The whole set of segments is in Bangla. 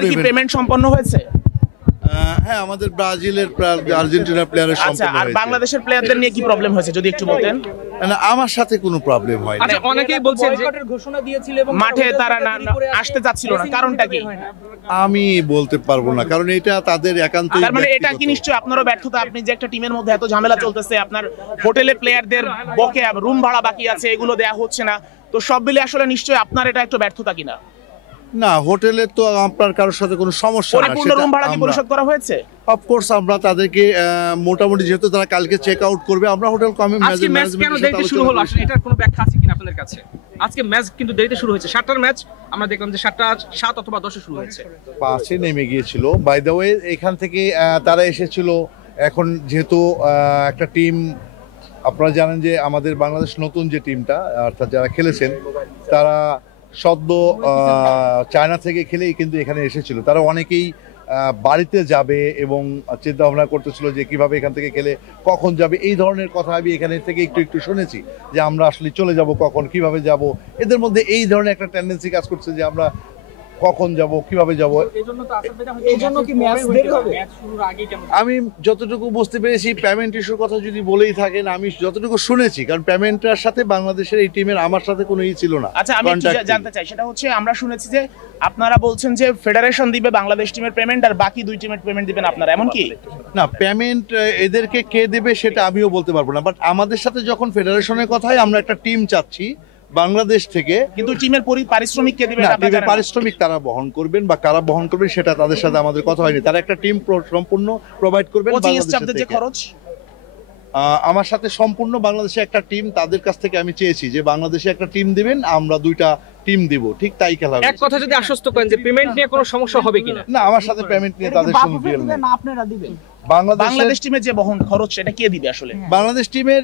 কি পেমেন্ট সম্পন্ন হয়েছে? হ্যাঁ, আমাদের ব্রাজিলের আর্জেন্টিনা প্লেয়ারের আচ্ছা, সম্পূর্ণ আর হয়েছে। বাংলাদেশের প্লেয়ারদের নিয়ে কি প্রবলেম হয়েছে যদি একটু বলতেন? না, আমার সাথে কোনো প্রবলেম হয় না। আচ্ছা, অনেকেই বলছেন যে বয়কটের ঘোষণা দিয়েছিল এবং মাঠে তারা আসতে চাচ্ছিল না, কারণটা কি? আমি বলতে পারবো না, কারণ এটা তাদের একান্তই তার মানে এটা কি ব্যক্তিগত। নিশ্চয়ই আপনারও ব্যর্থতা? আপনি যে একটা টিমের মধ্যে এত ঝামেলা চলতেছে, আপনার হোটেলে প্লেয়ারদের বকেয়া রুম ভাড়া বাকি আছে, এগুলো দেয়া হচ্ছে না, তো সব মিলে আসলে নিশ্চয়ই আপনার এটা একটু ব্যর্থতা কিনা? না, হোটেলে তো আপনার কারোর সাথে কোনো সমস্যা না। পরিপূর্ণ রুম ভাড়া কি পরিশোধ করা হয়েছে? অফকোর্স আমরা তাদেরকে মোটামুটি, যেহেতু তারা কালকে চেক আউট করবে, আমরা হোটেল আজকে ম্যাচ কেন দেরিতে শুরু হলো আসলে এটার কোনো ব্যাখ্যা আছে কিনা আপনাদের কাছে? আজকে ম্যাচ কিন্তু দেরিতে শুরু হয়েছে, 7টার ম্যাচ আমরা দেখলাম যে 7:07 অথবা 10-এ শুরু হয়েছে। 5-এ নেমে গিয়েছিল। বাই দ্য ওয়ে, এখান থেকে তারা এসেছিল। এখন যেহেতু একটা টিম, আপনারা জানেন যে আমাদের বাংলাদেশ নতুন যে টিমটা, অর্থাৎ যারা খেলেছেন, তারা সদ্য চায়না থেকে খেলেই কিন্তু এখানে এসেছিল। তারা অনেকেই বাড়িতে যাবে এবং চিন্তা ভাবনা করতেছিল যে কিভাবে এখান থেকে খেলে কখন যাবে, এই ধরনের কথা আমি এখানে থেকে একটু একটু শুনেছি যে আমরা আসলে চলে যাব কখন, কিভাবে যাব। এদের মধ্যে এই ধরনের একটা টেন্ডেন্সি কাজ করছে যে আমরা কখন যাব, কিভাবে যাব। এইজন্য কি ম্যাচ দেরি হবে? ম্যাচ শুরুর আগে কেন? আমি যতটুকু বুঝতে পেরেছি, পেমেন্ট ইস্যুর কথা যদি বলেই থাকেন, আমি যতটুকু শুনেছি, কারণ পেমেন্টের সাথে বাংলাদেশের এই টিমের আমার সাথে কোনো ছিল না। আচ্ছা, আমি একটু Contact জানতে চাই, সেটা হচ্ছে আমরা শুনেছি যে আপনারা বলছেন যে ফেডারেশন দিবে বাংলাদেশ টিমের পেমেন্ট আর বাকি দুই টিমের পেমেন্ট দিবেন আপনারা, এমন কি? না, পেমেন্ট এদেরকে কে দেবে সেটা আমিও বলতে পারবো না, বাট আমাদের সাথে যখন ফেডারেশনের কথাই আমরা একটা টিম চাচ্ছি বাংলাদেশ থেকে, কিন্তু টিমের পারিশ্রমিক কে দিবে না, এটা আপনারা টিমের জানেন না? পারিশ্রমিক তারা বহন করবেন বা কারা বহন করবেন সেটা তাদের সাথে আমাদের কথা হয়নি। তারা একটা টিম সম্পূর্ণ প্রোভাইড করবেন কোচিং বাংলাদেশের স্টাফদের যে থেকে। খরচ, আমার সাথে সম্পূর্ণ বাংলাদেশে একটা টিম, তাদের কাছ থেকে আমি চেয়েছি যে বাংলাদেশে একটা টিম দিবেন, আমরা দুইটা টিম দিব, ঠিক তাই খেলা হবে। এক কথা যদি আশ্বস্ত করেন যে পেমেন্ট নিয়ে কোনো সমস্যা হবে কিনা? না, আমার সাথে পেমেন্ট নিয়ে তাদের কোনো ডিল নেই। না আপনারা দিবেন? বাংলাদেশ টিমের যে বহন খরচ সেটা কে দিবে আসলে? বাংলাদেশ টিমের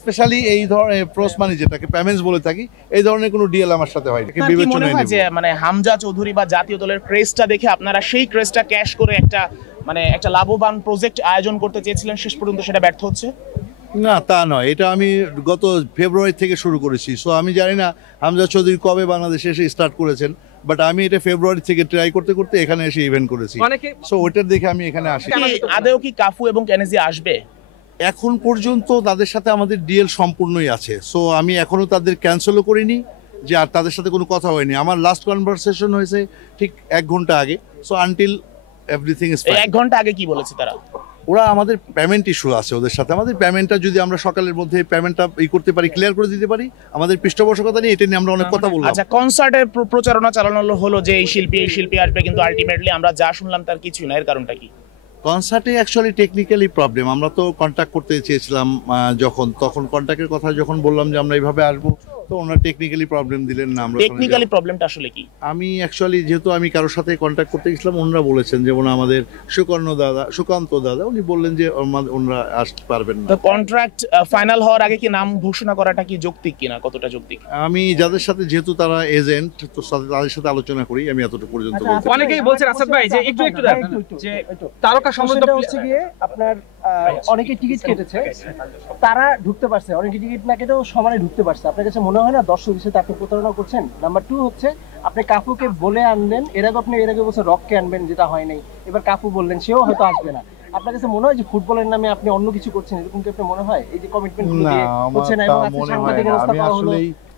স্পেশালি এই ধরনের প্রোস মানি, যেটাকে পেমেন্টস বলে থাকি, এই ধরনের কোনো ডিল আমার সাথে হয়নি। আপনার কি মনে হয় যে মানে হামজা চৌধুরী বা জাতীয় দলের ক্রেজটা দেখে আপনারা সেই ক্রেজটা ক্যাশ করে একটা লাভবান প্রজেক্ট আয়োজন করতে চেয়েছিলেন, শেষ পর্যন্ত সেটা ব্যর্থ হচ্ছে? না, তা নয়। এটা আমি গত ফেব্রুয়ারি থেকে শুরু করেছি। সো আমি জানি না হামজা চৌধুরী কবে বাংলাদেশে এসে স্টার্ট করেছেন, বাট আমি এটা ফেব্রুয়ারি থেকে ট্রাই করতে করতে এখানে এসে ইভেন্ট করেছি। অনেকে- সো ওইটার দেখে আমি এখানে আসি। আদেও কি কাফু এবং কেনেজি আসবে? এখন পর্যন্ত তাদের সাথে আমাদের ডিএল সম্পূর্ণই আছে। সো আমি এখনো তাদের ক্যান্সেলও করিনি, যে আর তাদের সাথে কোনো কথা হয়নি। আমার লাস্ট কনভারসেশন হয়েছে ঠিক 1 ঘন্টা আগে। সো আনটিল এভরিথিং ইজ এই ফাইন। 1 ঘন্টা আগে কি বলেছে তারা? ওরা, আমাদের পেমেন্ট ইস্যু আছে ওদের সাথে। আমাদের পেমেন্টটা যদি আমরা সকালের মধ্যে পেমেন্টটা করতে পারি, ক্লিয়ার করে দিতে পারি, আমাদের পৃষ্ঠপোষকতা নিয়ে এটা নিয়ে আমরা অনেক কথা বললাম। আচ্ছা, কনসার্টের প্রচারণা চালানো হলো যে এই শিল্পী আসবে, কিন্তু আলটিমেটলি আমরা যা শুনলাম তার কিছুই না, এর কারণটা কি? কনসার্টে অ্যাকচুয়ালি টেকনিক্যালি প্রবলেম। আমরা তো কন্ট্যাক্ট করতে চেয়েছিলাম তখন কন্ট্যাক্টের কথা যখন বললাম যে আমরা এইভাবে আসবো, তো ওনারা টেকনিক্যালি প্রবলেম দিলেন না। আমরা টেকনিক্যালি প্রবলেমটা আসলে কি? আমি অ্যাকচুয়ালি, যেহেতু আমি কারোর সাথে কন্ট্যাক্ট করতে গেছিলাম, ওনারা বলেছেন, যেমন আমাদের সুকান্ত দাদা, উনি বললেন যে ওনারা আসতে পারবেন না। তো কন্ট্রাক্ট ফাইনাল হওয়ার আগে কি নাম ঘোষণা করাটা কি যৌক্তিক কিনা, কতটা যৌক্তিক? আমি যাদের সাথে, যেহেতু তারা এজেন্ট, তো তাদের সাথে আলোচনা করি, আমি এতটুকু পর্যন্ত বলতে পারি। অনেকেই বলছেন আসাদ ভাই যে একটু যে তারকা সমৃদ্ধ সমস্যাটা হচ্ছে গিয়ে আপনার অনেকে টিকিট কেটেছে, তারা ঢুকতে পারছে, অনেকে টিকিট না কেটেও সমানে ঢুকতে পারছে। আপনার কাছে মনে হয় না দর্শকের সাথে আপনি প্রতারণা করছেন? নাম্বার 2 হচ্ছে আপনি কাফুকে বলে আনলেন, আপনি এর আগে বলছেন রককে আনবেন, যেটা হয় নাই। এবার কাফু বললেন, সেও হয়তো আসবে না। আপনার কাছে মনে হয় যে ফুটবলের নামে আপনি অন্য কিছু করছেন, এরকম কি আপনার মনে হয়? এই যে কমিটমেন্ট গুলো দিয়ে হচ্ছে না, এবং আজকে সাংবাদিক ব্যবস্থা করা হলো,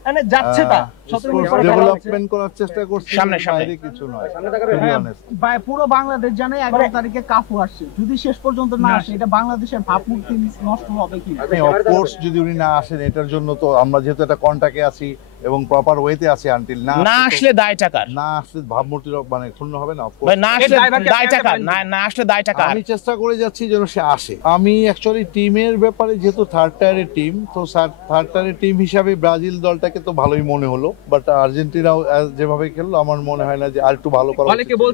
মানে যাচ্ছে তা 17 মিনিট পরে ডেভেলপমেন্ট করার চেষ্টা করছি, সামনে। বাইরে কিছু নয়। To be honest। পুরো বাংলাদেশ জানে 11 তারিখে কাফু আসছে। যদি শেষ পর্যন্ত না আসে, এটা বাংলাদেশের ভাবমূর্তি নষ্ট হবে কি? অফকোর্স যদি উনি না আসেন, এটার জন্য তো আমরা যেহেতু একটা কন্টাক্টে আছি এবং প্রপার ওয়েতে আছি, আনটিল না আসলে দায় টাকার, না আসলে ভাবমূর্তির মানে ক্ষুণ্ণ হবে না। ভাই, না আসলে এর দায়ভার কে দায় আপনি টাকার, নেবেন? না আসলে দায় টাকার। আমি চেষ্টা করে যাচ্ছি যেন সে আসে। আমি অ্যাকচুয়ালি টিমের ব্যাপারে, যেহেতু থার্ড টায়ারের টিম, তো থার্ড টায়ারের টিম হিসাবে ব্রাজিল দলটাকে তো ভালোই মনে হলো, বাট আর্জেন্টিনাও যেভাবে খেললো, আমার মনে হয় না যে আর একটু ভালো করা অনেকে উচিত ছিল।